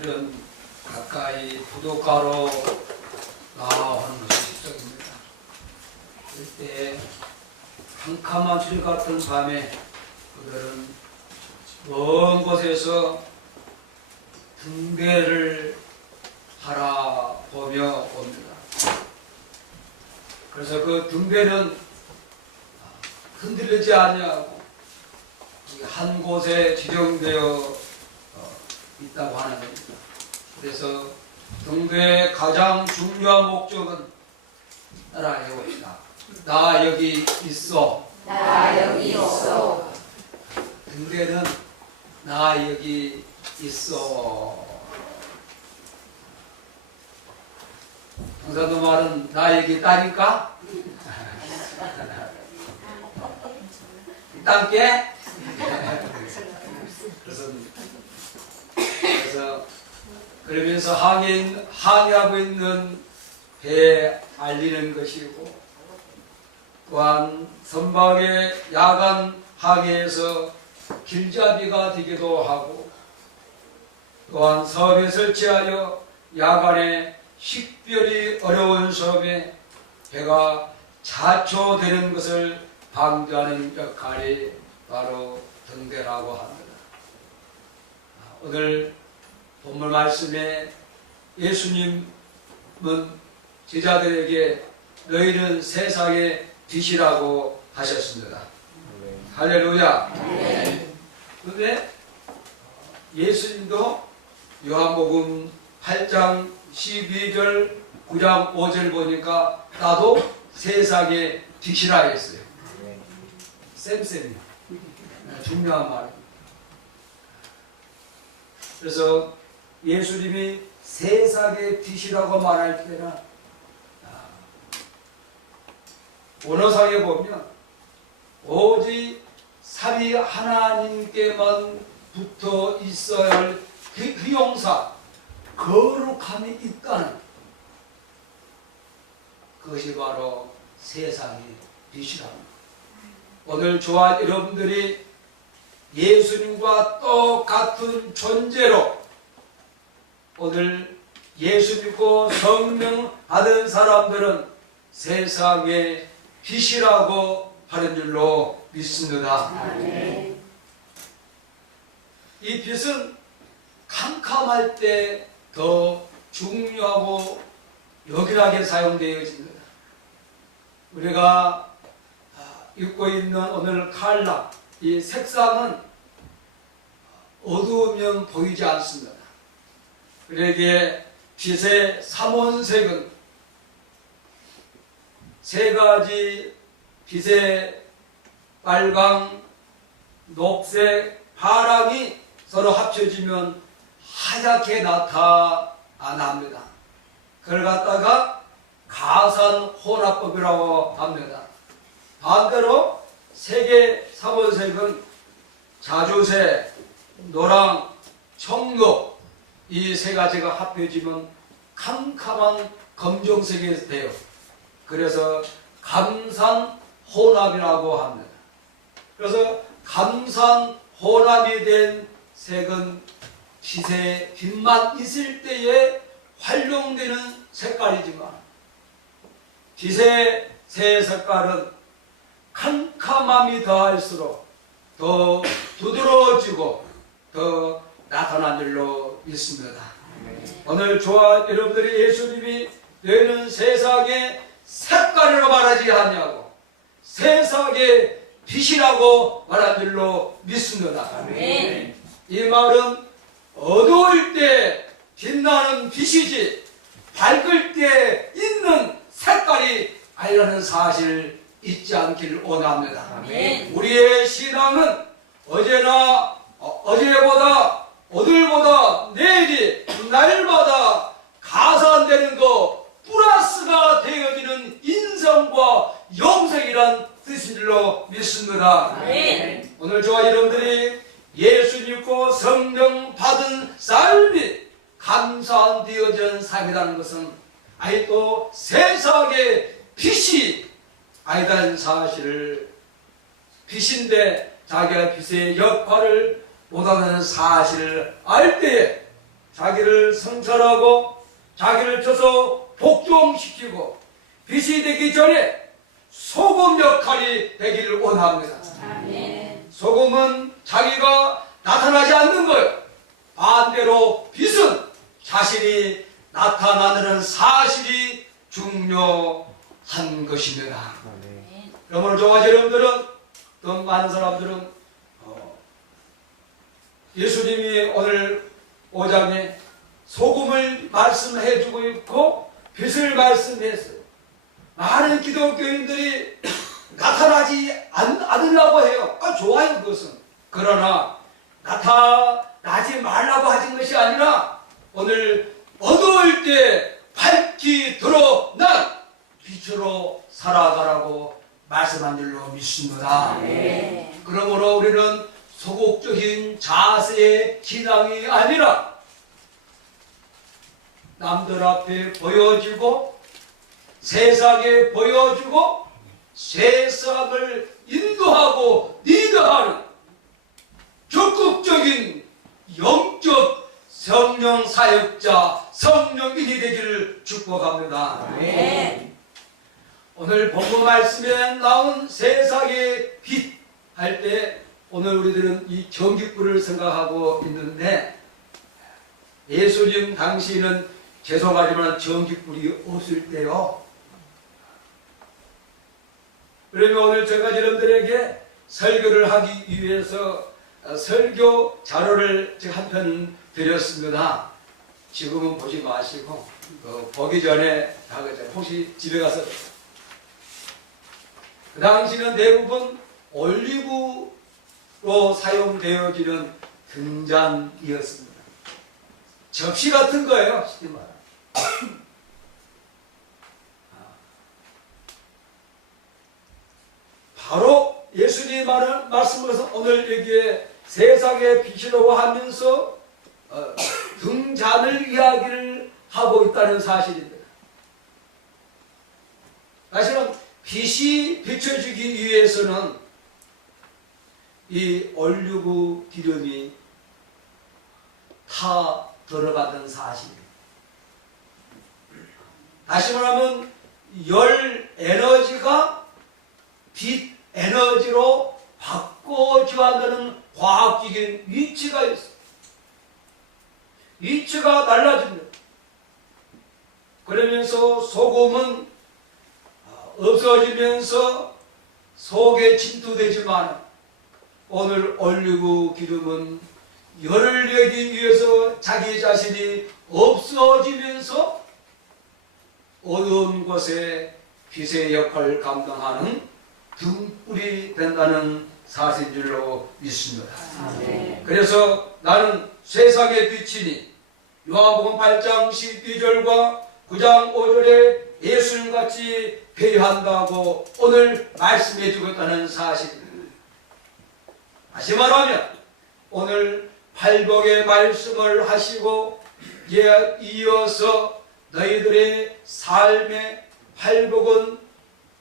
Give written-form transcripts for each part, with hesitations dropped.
이런 가까이 부둣가로 나오는 것이 실적입니다. 그때 캄캄한 줄 같은 밤에 그들은 먼 곳에서 등대를 바라보며 옵니다. 그래서 그 등대는 흔들리지 아니하고 한 곳에 지정되어 있다고 하는 겁니다. 그래서 등대의 가장 중요한 목적은 따라해 봅시다. 나 여기 있어. 나 여기 있어. 등대는 나 여기 있어. 경상도 말은 나 여기 있다니까? 있단께? 그러면서 항해하고 있는 배에 알리는 것이고, 또한 선박의 야간 항해에서 길잡이가 되기도 하고, 또한 섬에 설치하여 야간에 식별이 어려운 섬에 배가 자초되는 것을 방지하는 역할이 바로 등대라고 합니다. 오늘 본문 말씀에 예수님은 제자들에게 너희는 세상의 빛이라고 하셨습니다. 할렐루야. 그런데 예수님도 요한복음 8장 12절 9장 5절 보니까 나도 세상의 빛이라 했어요. 쌤쌤이 중요한 말입니다. 그래서 예수님이 세상의 빛이라고 말할 때는 원어상에 보면 오직 삼위 하나님께만 붙어 있어야 할 그 형사 거룩함이 있다는 그것이 바로 세상의 빛이랍니다. 오늘 저와 여러분들이 예수님과 똑같은 존재로 오늘 예수 믿고 성령 받은 사람들은 세상의 빛이라고 하는 줄로 믿습니다. 아멘. 이 빛은 캄캄할 때 더 중요하고 요긴하게 사용되어집니다. 우리가 입고 있는 오늘 칼라, 이 색상은 어두우면 보이지 않습니다. 우리에게 빛의 삼원색은 세 가지 빛의 빨강, 녹색, 파랑이 서로 합쳐지면 하얗게 나타납니다. 그걸 갖다가 가산혼합법이라고 합니다. 반대로 색의 삼원색은 자주색, 노랑, 청록 이 세 가지가 합해지면 캄캄한 검정색이 돼요. 그래서 감산혼합이라고 합니다. 그래서 감산혼합이 된 색은 빛의 빛만 있을 때에 활용되는 색깔이지만 빛의 새 색깔은 캄캄함이 더할수록 더 두드러지고 더 나타난 줄로 믿습니다. 오늘 저와 여러분들이 예수님이 너희는 세상의 색깔이라고 말하지 않냐고 세상의 빛이라고 말한 줄로 믿습니다. 아멘. 이 말은 어두울 때 빛나는 빛이지 밝을 때 있는 색깔이 아니라는 사실을 잊지 않기를 원합니다. 아멘. 우리의 신앙은 어제보다 오늘보다 내일이 날마다 가산되는 거 플러스가 되어지는 인성과 영생이란 뜻인 줄로 믿습니다. 아멘. 오늘 저와 여러분들이 예수 믿고 성령 받은 삶이 감사되어진 삶이라는 것은 아직도 세상의 빛이 아니다는 사실을 빛인데 자기가 빛의 역할을 못하는 사실을 알 때에 자기를 성찰하고 자기를 쳐서 복종시키고 빛이 되기 전에 소금 역할이 되기를 원합니다. 아멘. 소금은 자기가 나타나지 않는 거예요. 반대로 빛은 자신이 나타나는 사실이 중요한 것입니다. 그러므로 저와 여러분들은, 또 많은 사람들은 예수님이 오늘 5장에 소금을 말씀해주고 있고 빛을 말씀했어요. 많은 기독교인들이 나타나지 않으려고 해요. 좋아요, 그것은. 그러나 나타나지 말라고 하신 것이 아니라 오늘 어두울 때 밝히 드러난 빛으로 살아가라고 말씀한 줄로 믿습니다. 네. 그러므로 우리는 소극적인 자세의 신앙이 아니라 남들 앞에 보여주고 세상에 보여주고 세상을 인도하고 리드하는 적극적인 영적 성령 사역자, 성령인이 되기를 축복합니다. 네. 오늘 본문 말씀에 나온 세상의 빛 할 때 오늘 우리들은 이 전깃불을 생각하고 있는데 예수님 당시에는 죄송하지만 전깃불이 없을 때요. 그러면 오늘 제가 여러분들에게 설교를 하기 위해서 설교 자료를 한 편 드렸습니다. 지금은 보지 마시고 보기 전에 혹시 집에 가서 그 당시는 대부분 올리브로 사용되어지는 등잔이었습니다. 접시 같은 거예요. 쉽게 말하면. 바로 예수님이 말씀하셔서 오늘 여기에 세상의 빛이라고 하면서 등잔을 이야기를 하고 있다는 사실입니다. 사실은 빛이 비춰지기 위해서는 이 올리브 기름이 타 들어가던 사실입니다. 다시 말하면 열 에너지가 빛 에너지로 바꿔줘야 한다는 과학적인 위치가 있습니다. 위치가 달라집니다. 그러면서 소금은 없어지면서 속에 침투되지만 오늘 올리브 기름은 열을 내기 위해서 자기 자신이 없어지면서 어두운 곳에 빛의 역할을 감당하는 등불이 된다는 사실인 줄로 믿습니다. 네. 그래서 나는 세상의 빛이니 요한복음 8장 12절과 9장 5절에 예수님같이 회의한다고 오늘 말씀해 주겠다는 사실입니다. 다시 말하면 오늘 팔복의 말씀을 하시고 이어서 너희들의 삶의 팔복은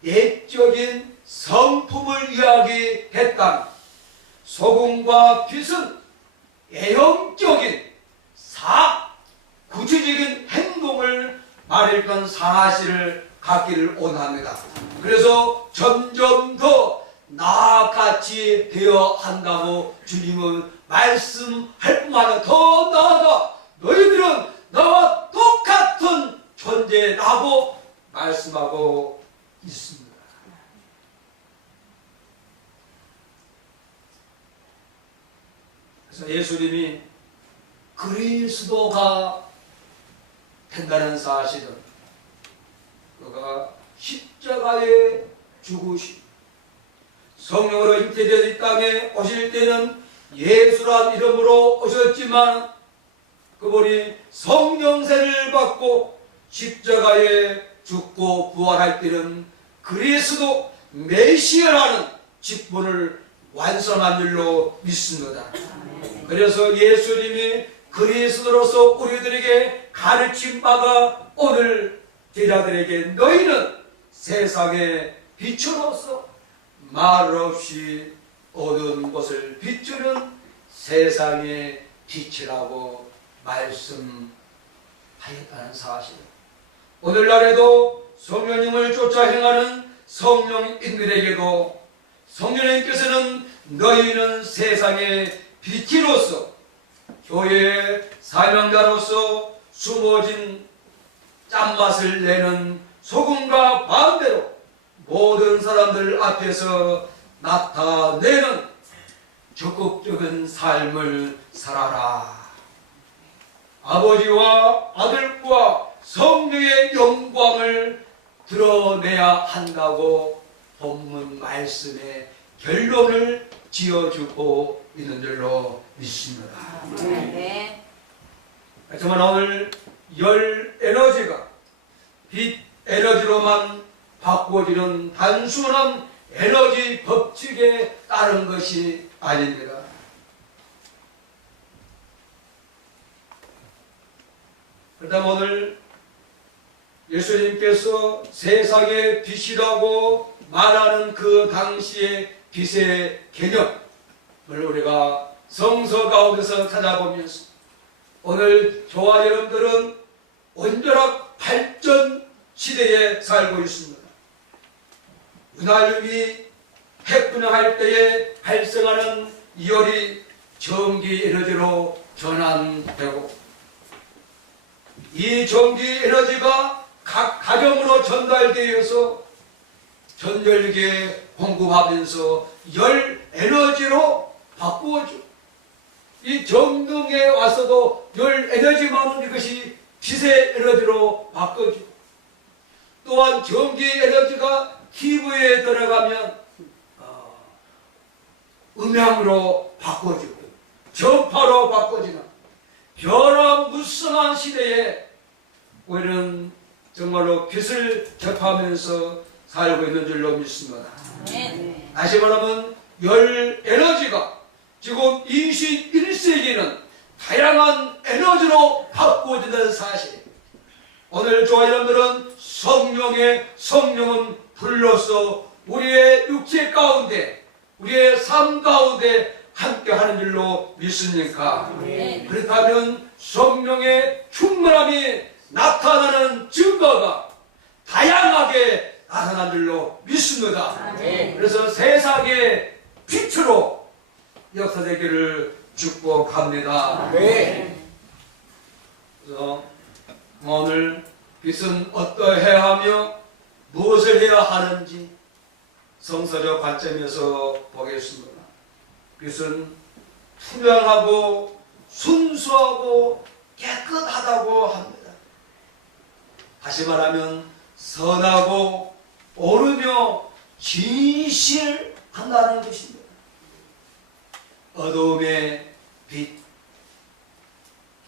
내적인 성품을 이야기했다. 소금과 빛은 애형적인 구체적인 행동을 말했던 사실을 갖기를 원합니다. 그래서 점점 더 나같이 되어 한다고 주님은 말씀할 뿐만 아니라 더 나아가 너희들은 나와 똑같은 존재라고 말씀하고 있습니다. 그래서 예수님이 그리스도가 된다는 사실은 그가 십자가에 죽으시고 성령으로 잉태되어 이 땅에 오실 때는 예수란 이름으로 오셨지만 그분이 성령세를 받고 십자가에 죽고 부활할 때는 그리스도 메시아라는 직분을 완성한 줄로 믿습니다. 그래서 예수님이 그리스도로서 우리들에게 가르친 바가 오늘 제자들에게 너희는 세상의 빛으로서 말없이 어두운 곳을 비추는 세상의 빛이라고 말씀하였다는 사실. 오늘날에도 성령님을 쫓아 행하는 성령인들에게도 성령님께서는 너희는 세상의 빛이로서 교회의 사명자로서 숨어진 짠맛을 내는 소금과 반대로 모든 사람들 앞에서 나타내는 적극적인 삶을 살아라. 아버지와 아들과 성령의 영광을 드러내야 한다고 본문 말씀에 결론을 지어주고 있는 줄로 믿습니다. 네. 하지만 오늘 열 에너지가 빛 에너지로만 바꾸어지는 단순한 에너지 법칙에 따른 것이 아닙니다. 그렇다면 오늘 예수님께서 세상의 빛이라고 말하는 그 당시의 빛의 개념을 우리가 성서 가운데서 찾아보면서 오늘 저와 여러분들은 온전한 발전 시대에 살고 있습니다. 은하율이 핵분양할 때에 발생하는 이열이 전기 에너지로 전환되고 이 전기 에너지가 각 가정으로 전달되어서 전열기에 공급하면서 열 에너지로 바꾸어줘. 이 정등에 와서도 열 에너지만은 이것이 빛의 에너지로 바꿔줘. 또한 전기 에너지가 피부에 들어가면 음향으로 바꿔주고 전파로 바꿔지는 변화무쌍한 시대에 우리는 정말로 빛을 접하면서 살고 있는 줄로 믿습니다. 네. 다시 말하면 열 에너지가 지금 21세기는 다양한 에너지로 바꾸어지는 사실. 오늘 저와 여러분들은 성령은 불러서 우리의 육체 가운데 우리의 삶 가운데 함께 하는 줄로 믿습니까? 네. 그렇다면 성령의 충만함이 나타나는 증거가 다양하게 나타난 줄로 믿습니다. 네. 그래서 세상의 빛으로 역사되기를 축복합니다. 네. 그래서 오늘 빛은 어떠해야 하며 무엇을 해야 하는지 성서적 관점에서 보겠습니다. 빛은 투명하고 순수하고 깨끗하다고 합니다. 다시 말하면 선하고 옳으며 진실한다는 것입니다. 어두움의 빛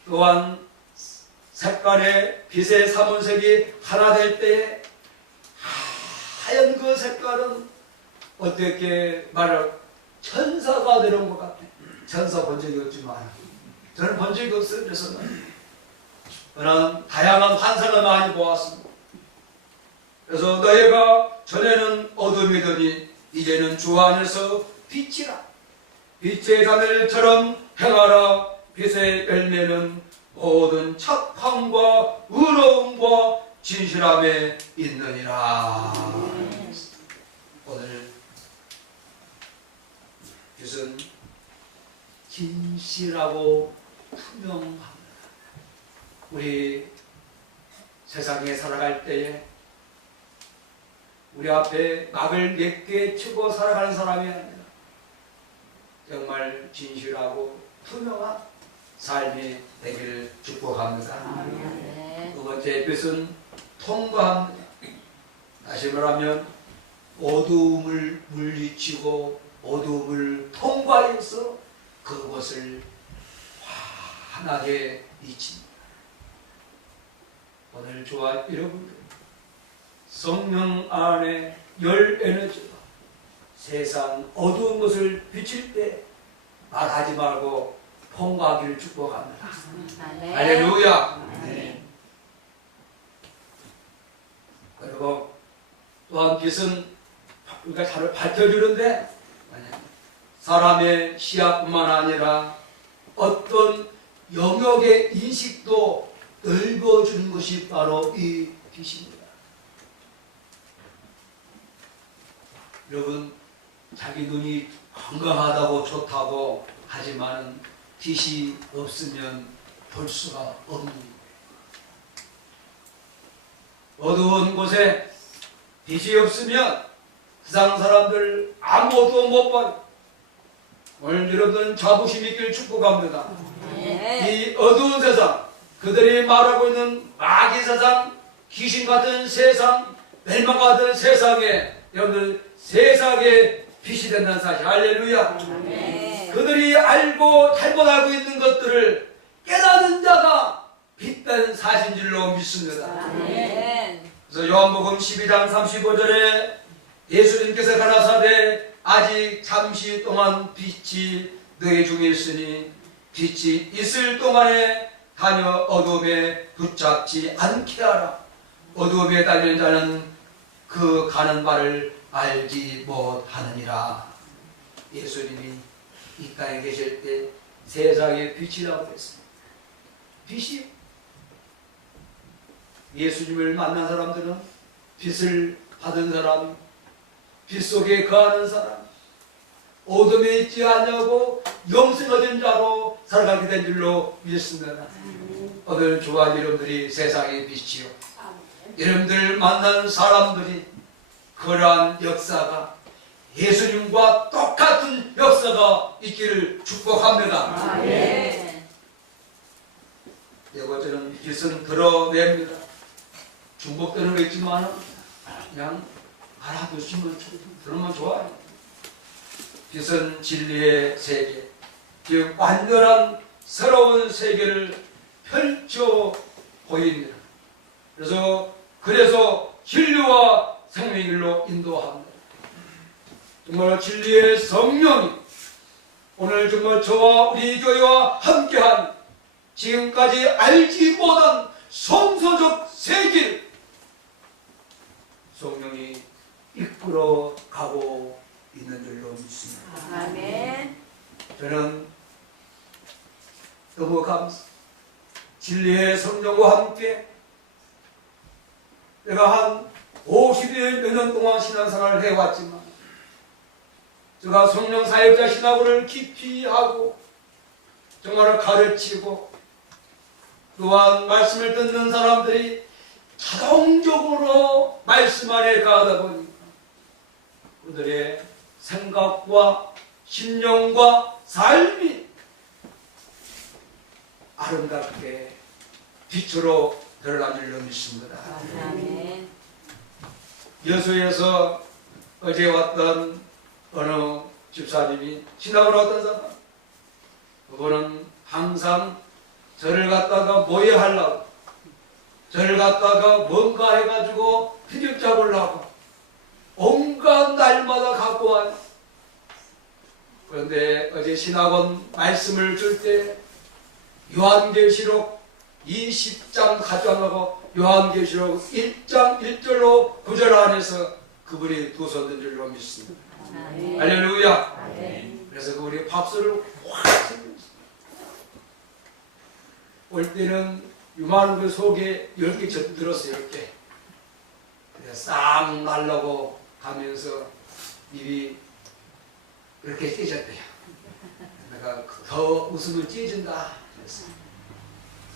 또한 색깔의 빛의 삼원색이 하나 될 때에 하얀 그 색깔은 어떻게 말할 천사가 되는 것 같아. 천사 본 적이 없지만 저는 본 적이 없어요. 그러나 다양한 환상을 많이 보았습니다. 그래서 너희가 전에는 어둠이더니 이제는 주 안에서 빛이라. 빛의 자들처럼 행하라. 빛의 열매는 모든 착함과 의로움과 진실함에 있느니라. 오늘 빛은 진실하고 투명합니다. 우리 세상에 살아갈 때에 우리 앞에 막을 몇 개 치고 살아가는 사람이 아니라 정말 진실하고 투명한 삶이 되기를 축복합니다. 네. 두 번째 빛은 통과합니다. 다시 말하면 어두움을 물리치고 어두움을 통과해서 그것을 환하게 비칩니다. 오늘 저와 여러분들 성령 안에 열 에너지가 세상 어두운 것을 비칠 때 말하지 말고 통과하기를 축복합니다. 네. 할렐루야. 네. 그리고 또한 빛은 우리가 잘 밝혀주는데 사람의 시야뿐만 아니라 어떤 영역의 인식도 넓어주는 것이 바로 이 빛입니다. 여러분, 자기 눈이 건강하다고 좋다고 하지만 빛이 없으면 볼 수가 없는 거예요. 어두운 곳에 빛이 없으면 세상 사람들 아무것도 못 봐요. 오늘 여러분들은 자부심 있길 축복합니다. 네. 이 어두운 세상, 그들이 말하고 있는 마귀 세상, 귀신 같은 세상, 멸망 같은 세상에 여러분들 세상에 빛이 된다는 사실. 할렐루야. 네. 그들이 알고 잘못 알고 있는 것들을 깨닫는 자가 빛된 사실인 줄로 믿습니다. 아멘. 그래서 요한복음 12장 35절에 예수님께서 가라사대 아직 잠시 동안 빛이 너희 중에 있으니 빛이 있을 동안에 다녀 어둠에 붙잡지 않게 하라. 어둠에 다니는 자는 그 가는 바를 알지 못하느니라. 예수님이 이 땅에 계실 때 세상의 빛이라고 했습니다. 빛이 예수님을 만난 사람들은 빛을 받은 사람, 빛 속에 거하는 사람, 어둠에 있지 않냐고 영생 얻은 자로 살아가게 된 줄로 믿습니다. 오늘 좋아하는 여러분들이 세상의 빛이요. 여러분들 만난 사람들이 그러한 역사가 예수님과 똑같은 역사가 있기를 축복합니다. 네. 네 번째는 빛은 드러냅니다. 중복되는 거 있지만 그냥 알아두시면 들으면 좋아요. 빛은 진리의 세계, 즉 완전한 새로운 세계를 펼쳐 보입니다. 그래서 진리와 생명의 길로 인도합니다. 정말 진리의 성령이 오늘 정말 저와 우리 교회와 함께한 지금까지 알지 못한 성서적 세계를 성령이 이끌어 가고 있는 줄로 믿습니다. 아멘. 저는 너무 진리의 성령과 함께 내가 한 50여 년 동안 신앙생활을 해왔지만 제가 성령 사역자 신학을 깊이 하고 정말 가르치고 또한 말씀을 듣는 사람들이 자동적으로 말씀 안에 가다 보니까 그들의 생각과 심령과 삶이 아름답게 빛으로 드러난 줄로 믿습니다. 아멘. 여수에서 어제 왔던 어느 집사님이 신학을 왔던 사람, 그분은 항상 저를 갖다가 모해하려고, 저를 갖다가 뭔가 해가지고 피력 잡으려고 온갖 날마다 갖고 와요. 그런데 어제 신학원 말씀을 줄 때 요한계시록 20장 가져가고 요한계시록 1장 1절로 9절 안에서 그분이 두 손 든 줄로 믿습니다. 아멘. 할렐루야. 아멘. 그래서 그분이 박수를 확 치면서 올 때는 요만한 그 속에 10개 들었어요. 10개. 그래서 싹 날라고 가면서 입이 그렇게 찢었대요. 내가 더 웃으면 찢어진다. 그랬어요.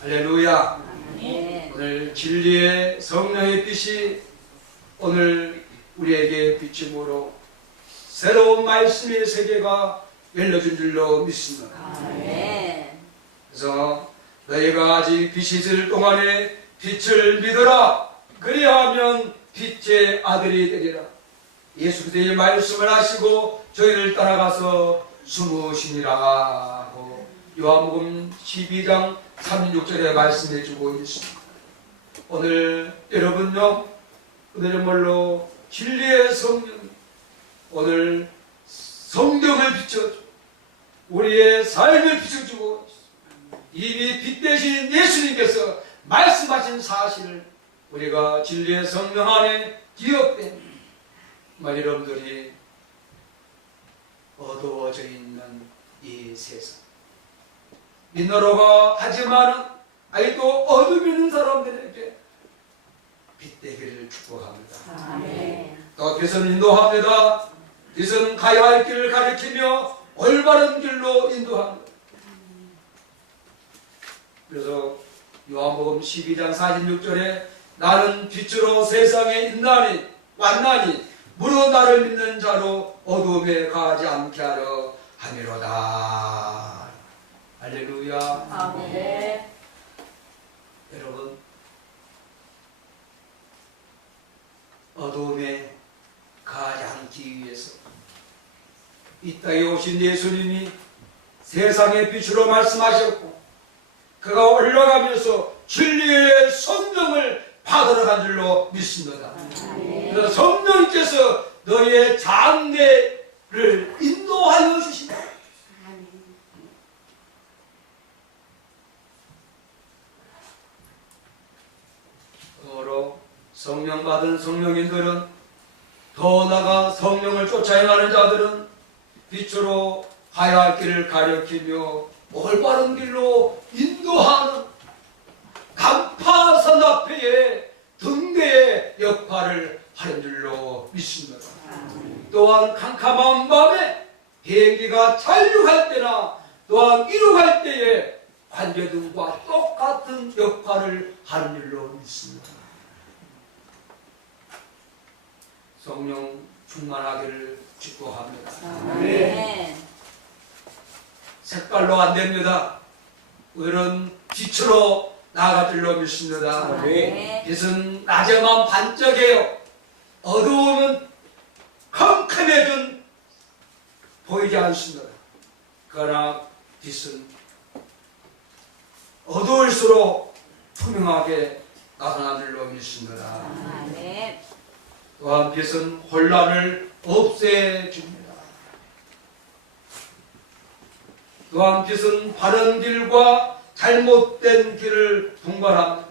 할렐루야. 아멘. 오늘 진리의 성령의 빛이 오늘 우리에게 비춤으로 새로운 말씀의 세계가 열려진 줄로 믿습니다. 아멘. 그래서 너희가 아직 빛이 있을 동안에 빛을 믿어라. 그리하면 빛의 아들이 되리라. 예수 그리스도의 말씀을 하시고 저희를 따라가서 숨으시니라 하고 요한복음 12장 36절에 말씀해 주고 있습니다. 오늘 여러분요, 오늘말로 진리의 성령, 오늘 성경을 비춰주고 우리의 삶을 비춰주고 이미 빛 대신 예수님께서 말씀하신 사실을 우리가 진리의 성령 안에 기억된 여러분들이 어두워져 있는 이 세상, 인도로가 하지만은 아직도 어둠 있는 사람들에게 빛 되기를 축복합니다. 아멘. 또 빛은 인도합니다. 빛은 가야 할 길을 가리키며 올바른 길로 인도합니다. 그래서 요한복음 12장 46절에 나는 빛으로 세상에 왔나니 무릇 나를 믿는 자로 어둠에 가지 않게 하려 함이로다. 할렐루야. 아멘. 여러분, 어둠에 가지 않기 위해서 이 땅에 오신 예수님이 세상의 빛으로 말씀하셨고 그가 올라가면서 진리의 성령을 받으러 간 줄로 믿습니다. 그래서 성령께서 너희의 장래를 인도하여 주신다. 그러므로 성령 받은 성령인들은 더 나아가 성령을 쫓아 행하는 자들은 빛으로 가야 할 길을 가리키며 올바른 길로 인도하는 간파선 앞에 등대의 역할을 하는 줄로 믿습니다. 또한 캄캄한 밤에 비행기가 착륙할 때나 또한 이륙할 때에 관제등과 똑같은 역할을 하는 줄로 믿습니다. 성령 충만하기를 축복합니다. 아멘. 색깔로 안 됩니다. 우리는 빛으로 나아갈 줄로 믿습니다. 아멘. 빛은 낮에만 반짝여요. 어두우면 컴컴해진 보이지 않습니다. 그러나 빛은 어두울수록 투명하게 나타나는 줄로 믿습니다. 아멘. 또한 빛은 혼란을 없애줍니다. 또한 빛은 바른 길과 잘못된 길을 분간합니다.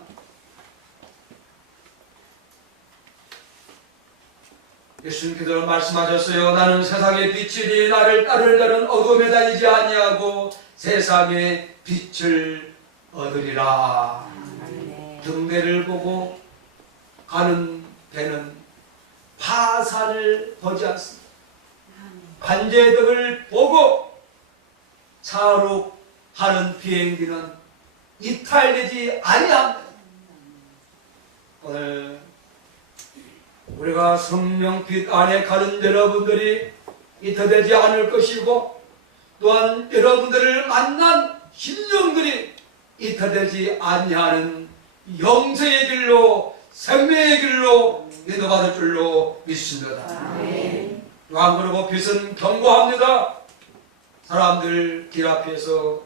예수님께서 말씀하셨어요. 나는 세상의 빛이니 나를 따르는 자는 어둠에 다니지 아니하고 세상의 빛을 얻으리라. 아멘. 등대를 보고 가는 배는 파산을 보지 않습니다. 관제등을 보고 착륙하는 비행기는 이탈되지 아니합니다. 오늘 우리가 성령빛 안에 가는 여러분들이 이탈되지 않을 것이고 또한 여러분들을 만난 신령들이 이탈되지 아니하는 영생의 길로 생명의 길로 인도받을 줄로 믿습니다. 아멘. 또한 그리고 빛은 경고합니다. 사람들 길 앞에서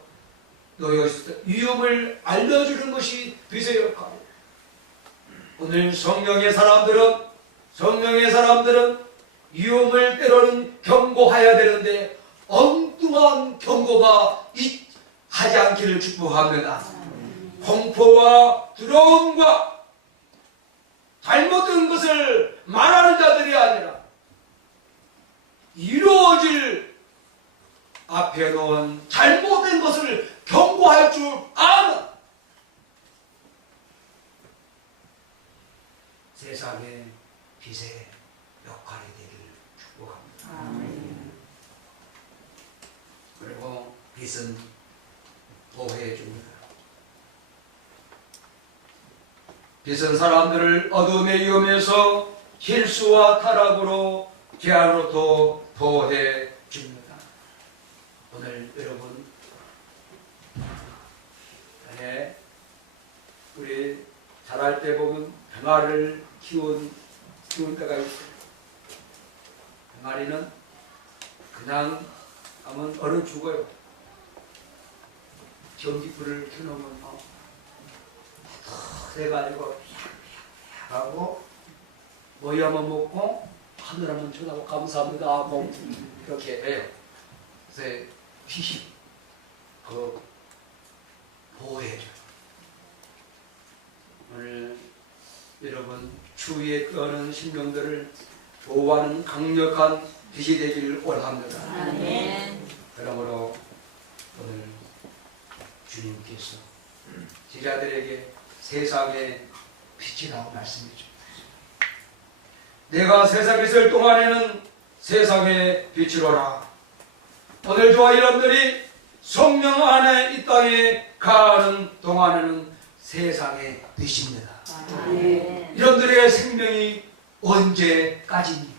놓여 있을 때 위험을 알려주는 것이 빛의 역할입니다. 오늘 성령의 사람들은 위험을 때로는 경고해야 되는데 엉뚱한 경고가 하지 않기를 축복합니다. 공포와 두려움과 잘못된 것을 말하는 자들이 아니라 이루어질 앞에 놓은 잘못된 것을 경고할 줄 아는 세상의 빛의 역할이 되기를 축복합니다. 아멘. 그리고 빛은 보호해 줍니다. 빛은 사람들을 어둠의 위험에서 실수와 타락으로 재앙으로부터 보호해 줍니다. 오늘 여러분 우리 자랄 때 보면 병아리를 키운 때가 있어요. 병아리는 그냥 하면 얼어 죽어요. 전기불을 켜놓으면 그래가지고 하고 모이 한번 먹고 하늘 한번 쳐다보고 감사합니다 하고 그렇게 해요. 그래서 빛이 보호해줘요. 오늘 여러분 추위에 떠는 심령들을 보호하는 강력한 빛이 되기를 원합니다. 아멘. 그러므로 오늘 주님께서 제자들에게 세상의 빛이라고 말씀해 줍니다. 내가 세상에 있을 동안에는 세상의 빛이로라. 오늘 저와 여러분들이 성령 안에 이 땅에 가는 동안에는 세상의 빛입니다. 아멘. 여러분들의 생명이 언제까지입니까?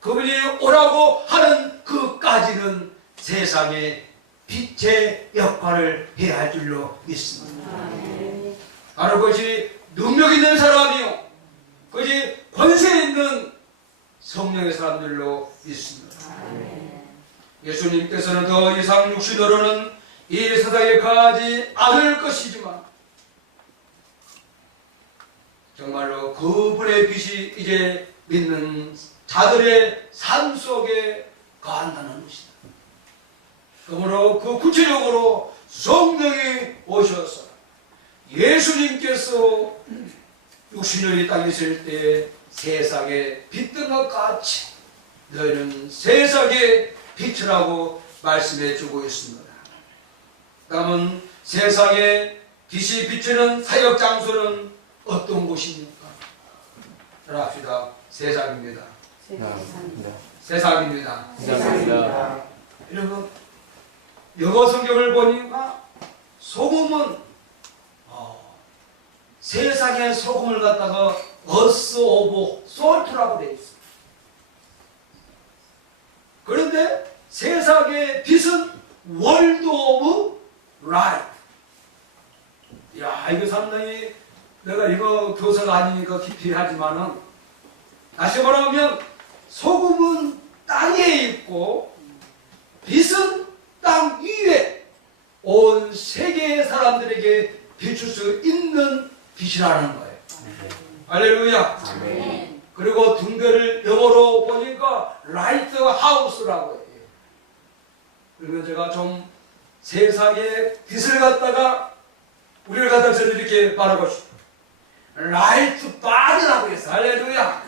그분이 오라고 하는 그까지는 세상의 빛의 역할을 해야 할 줄로 믿습니다. 아멘. 바로 그것이 능력 있는 사람이요, 그것이 권세 있는 성령의 사람들로 믿습니다. 아멘. 예수님께서는 더 이상 육신으로는 이 세상에 가지 않을 것이지만 정말로 그분의 빛이 이제 믿는 자들의 삶 속에 거한다는 것이다. 그러므로 그 구체적으로 성령이 오셔서 예수님께서 육신을 이 땅에 있을 때 세상에 빛든 것 같이 너희는 세상의 빛이라고 말씀해 주고 있습니다. 다음은 세상에 빛이 비추는 사역 장소는 어떤 곳입니까? 따라합시다. 세상입니다. 세상입니다. 감사합니다. 여러분, 영어 성경을 보니까 소금은 세상의 소금을 갖다가 어스 오브 솔트라고 되어 있습니다. 그런데 세상의 빛은 월드 오브 라이트. 야, 이거 상당히 내가 이거 교사가 아니니까 깊이 하지만은 다시 말하면 소금은 땅에 있고 빛은 땅 위에 온 세계의 사람들에게 비출 수 있는 빛이라는 거예요. 할렐루야. 아멘. 그리고 등대를 영어로 보니까 라이트 하우스라고 해요. 그러면 제가 좀 세상의 빛을 갖다가 우리를 갖다가 저는 이렇게 말하고 싶어요. 라이트 바디라고 했어. 할렐루야.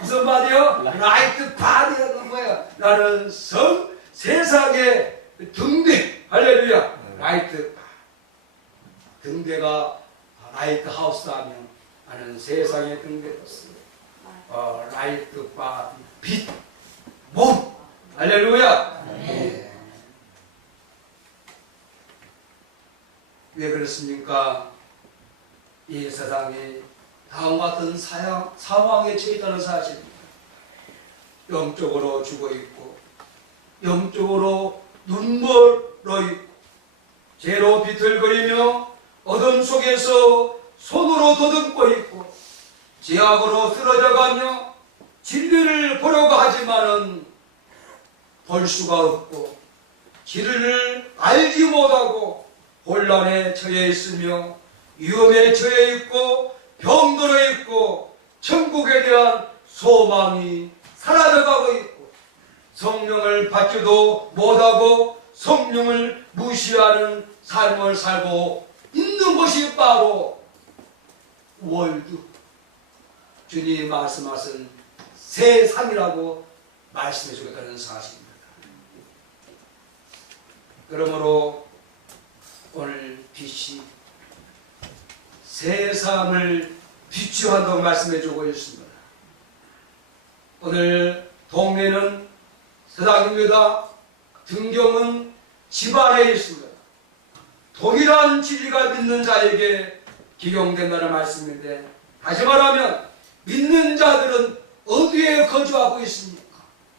무슨 바디요? 라이트 바디라는 거야. 나는 세상의 등대. 할렐루야. 라이트 바디. 등대가 라이트 하우스 하면 나는 세상의 등대로서 라이트 바디. 빛. 몸. 할렐루야. 네. 왜 그렇습니까? 이 세상이 다음과 같은 상황에 처해 있다는 사실입니다. 영적으로 죽어 있고, 영적으로 눈물로 있고, 죄로 비틀거리며 어둠 속에서 손으로 더듬고 있고, 죄악으로 쓰러져가며 진리를 보려고 하지만은 볼 수가 없고, 진리를 알지 못하고 혼란에 처해 있으며 위험에 처해 있고 병들어 있고 천국에 대한 소망이 사라져가고 있고 성령을 받지도 못하고 성령을 무시하는 삶을 살고 있는 것이 바로 월드, 주님이 말씀하신 세상이라고 말씀해 주겠다는 사실입니다. 그러므로 오늘 빛이 세상을 비추한다고 말씀해 주고 있습니다. 오늘 동네는 세상입니다. 등경은 집안에 있습니다. 동일한 진리가 믿는 자에게 기용된다는 말씀인데, 다시 말하면 믿는 자들은 어디에 거주하고 있습니까?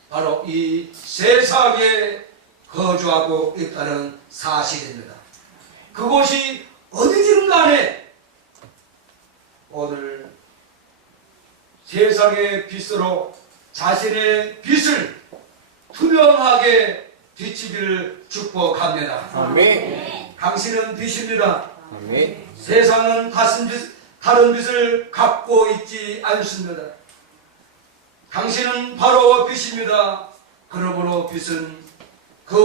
바로 이 세상에 거주하고 있다는 사실입니다. 그곳이 어디든 간에 오늘 세상의 빛으로 자신의 빛을 투명하게 비치기를 축복합니다. 아멘. 당신은 빛입니다. 아멘. 세상은 다른 빛을 갖고 있지 않습니다. 당신은 바로 빛입니다. 그러므로 빛은 그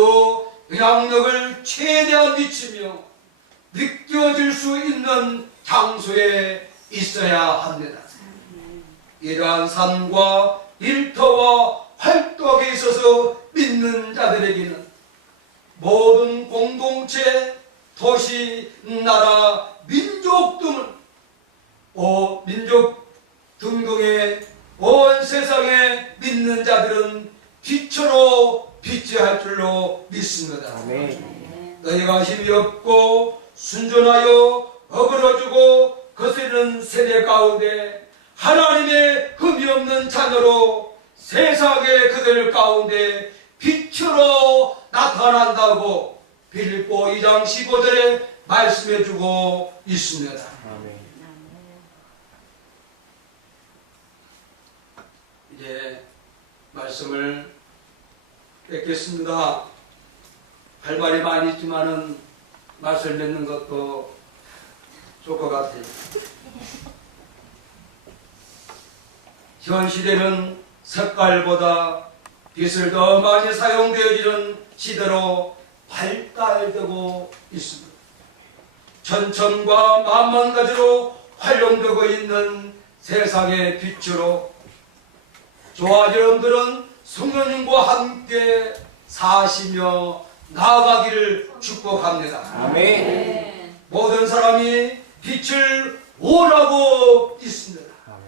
영향력을 최대한 미치며 느껴질 수 있는 장소에 있어야 합니다. 이러한 삶과 일터와 활동에 있어서 믿는 자들에게는 모든 공동체, 도시, 나라, 민족 등등의 온 세상에 믿는 자들은 빛으로 빛이할 줄로 믿습니다. 아멘. 너희가 힘이 없고 순전하여 어그러지고 거스르는 세대 가운데 하나님의 흠이 없는 자녀로 세상의 그들 가운데 빛으로 나타난다고 빌립보 2장 15절에 말씀해주고 있습니다. 아멘. 이제 말씀을 뵙겠습니다. 할 말이 많이 있지만은 말씀 맺는 것도 좋을 것 같아요. 현 시대는 색깔보다 빛을 더 많이 사용되어지는 시대로 발달되고 있습니다. 천천과 만만 가지로 활용되고 있는 세상의 빛으로 저와 여러분들은 성령님과 함께 사시며 나아가기를 축복합니다. 아멘. 모든 사람이 빛을 원하고 있습니다. 아멘.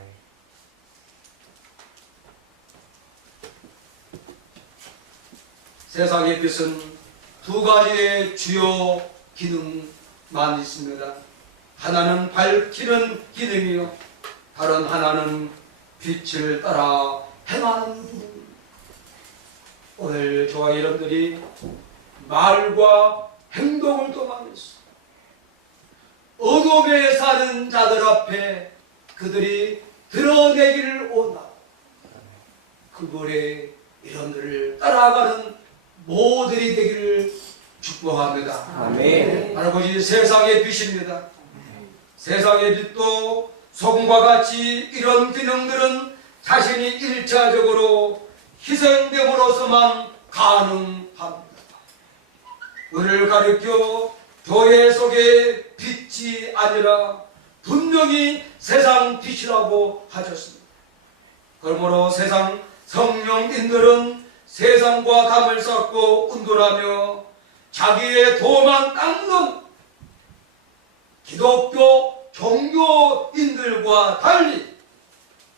세상의 빛은 두 가지의 주요 기능만 있습니다. 하나는 밝히는 기능이요, 다른 하나는 빛을 따라 행하는 기능. 오늘 저와 여러분들이 말과 행동을 통하면서 어둠에 사는 자들 앞에 그들이 드러내기를 원하고 그들의 이름들을 따라가는 모델이 되기를 축복합니다. 아멘. 아버지, 세상의 빛입니다. 세상의 빛도 소금과 같이 이런 기능들은 자신이 일차적으로 희생됨으로서만 가능합니다. 우리를 가리켜 교회 속의 빛이 아니라 분명히 세상 빛이라고 하셨습니다. 그러므로 세상 성령인들은 세상과 담을 쌓고 운동하며 자기의 도만 닦는 기독교 종교인들과 달리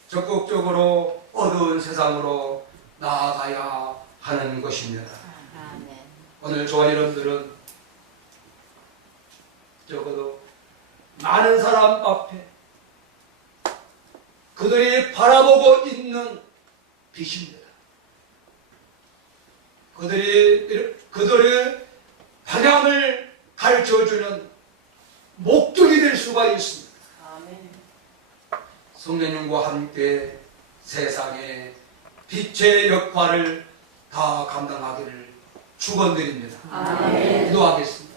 적극적으로 어두운 세상으로 나아가야 하는 것입니다. 아멘. 오늘 저와 여러분들은 적어도 많은 사람 앞에 그들이 바라보고 있는 빛입니다. 그들의 방향을 가르쳐주는 목적이 될 수가 있습니다. 아멘. 성령님과 함께 세상의 빛의 역할을 다 감당하기를 축원드립니다. 아멘. 기도하겠습니다.